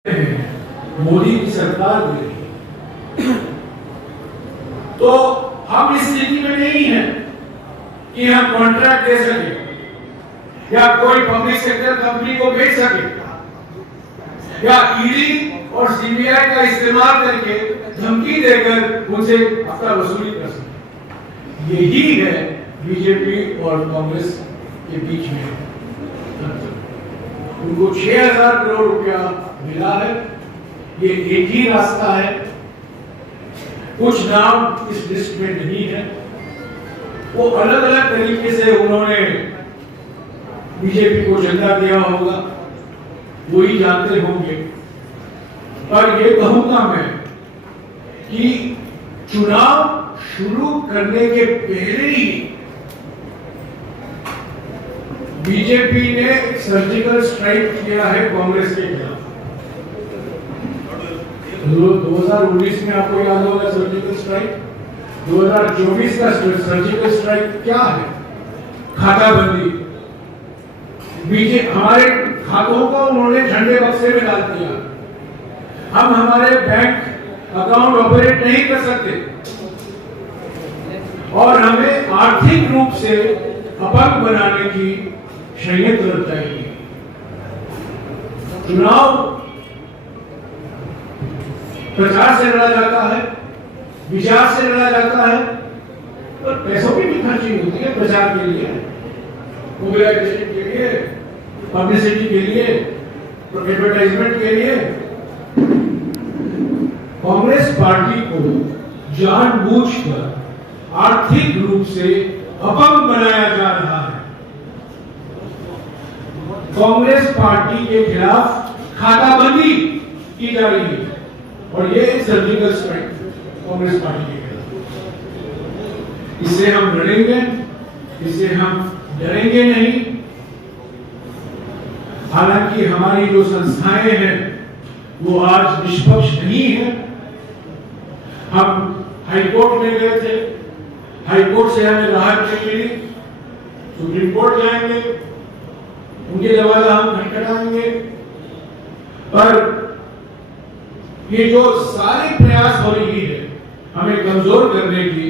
मोदी की सरकार दे रही है। तो हम इस स्थिति में नहीं है कि हम कॉन्ट्रैक्ट दे सके या कोई पब्लिक सेक्टर कंपनी को भेज सके या ईडी और सीबीआई का इस्तेमाल करके धमकी देकर उनसे हफ्ता वसूली कर सके। यही है बीजेपी और कांग्रेस के बीच में। उनको 6000 करोड़ रुपया मिला है। ये एक ही रास्ता है। कुछ नाम इस लिस्ट में नहीं है। वो अलग अलग तरीके से उन्होंने बीजेपी को झंडा दिया होगा, वो ही जानते होंगे। पर ये कहूंगा मैं कि चुनाव शुरू करने के पहले ही बीजेपी ने सर्जिकल स्ट्राइक किया है कांग्रेस के खिलाफ। 2019 में आपको याद होगा सर्जिकल स्ट्राइक। 2024 का सर्जिकल स्ट्राइक क्या है? खाताबंदी। हमारे खातों को उन्होंने झंडे बक्से में डाल दिया। हम हमारे बैंक अकाउंट ऑपरेट नहीं कर सकते और हमें आर्थिक रूप से अपंग बनाने की षड्यंत्र रचाएंगे। चुनाव प्रचार से लड़ा जाता है, विचार से लड़ा जाता है, और पैसों की भी खर्ची होती है प्रचार के लिए, मोबिलाइजेशन के लिए, पब्लिसिटी के लिए, एडवर्टाइजमेंट के लिए। कांग्रेस पार्टी को जानबूझकर आर्थिक रूप से अपंग बनाया जा रहा है। कांग्रेस पार्टी के खिलाफ खाताबंदी की जा रही है और ये सर्जिकल स्ट्राइक कांग्रेस पार्टी के खिलाफ। इससे हम लड़ेंगे, इससे हम डरेंगे नहीं। हालांकि हमारी जो संस्थाएं हैं वो आज निष्पक्ष नहीं है। हम हाईकोर्ट में गए थे, हाईकोर्ट से हमें राहत नहीं मिली, सुप्रीम कोर्ट जाएंगे, उनके दरवाजा हम खटखटाएंगे। पर ये जो सारे प्रयास हो रही है हमें कमजोर करने की,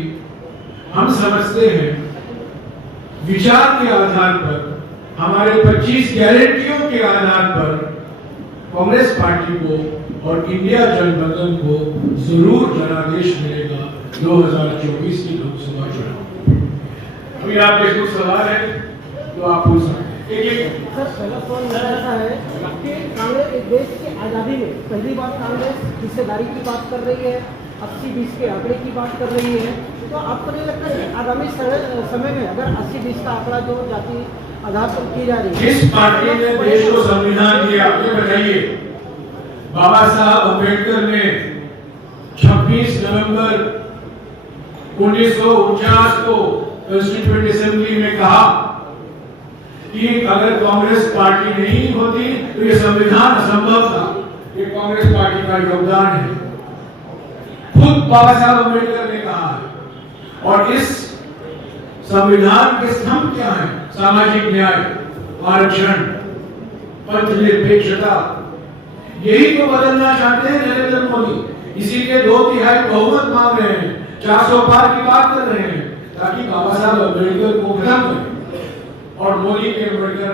हम समझते हैं विचार के आधार पर, हमारे 25 गारंटियों के आधार पर कांग्रेस पार्टी को और इंडिया गठबंधन को जरूर जनादेश मिलेगा 2024 की लोकसभा चुनाव। अभी आपके कुछ सवाल है तो आप पूछ सकते हैं। सर, पहला सवाल ऐसा है कि कांग्रेस देश की आज़ादी में पहली बार कांग्रेस हिस्सेदारी की बात कर रही है, 80-20 के आंकड़े की बात कर रही है। तो आपको नहीं लगता कि आगामी समय में अगर 80-20 का आंकड़ा जो जाति आधार पर की जा रही है, किस पार्टी ने देश को संविधान दिया ये बताइए? बाबा साहब अम्बेडकर ने 26 नवंबर 1949 को कॉन्स्टिट्यूएंट असेंबली में कहा कि अगर कांग्रेस पार्टी नहीं होती तो ये संविधान असंभव था। ये कांग्रेस पार्टी का योगदान है, खुद बाबा साहब अम्बेडकर ने कहा है। और इस संविधान के स्तंभ क्या है? सामाजिक न्याय, आरक्षण, पंथनिरपेक्षता। यही तो बदलना चाहते हैं नरेंद्र मोदी। इसीलिए 2/3 बहुमत मांग रहे हैं, 400 पार की बात कर रहे हैं, ताकि बाबा साहब अम्बेडकर को खत्म करें और मोदी के अम्बेडकर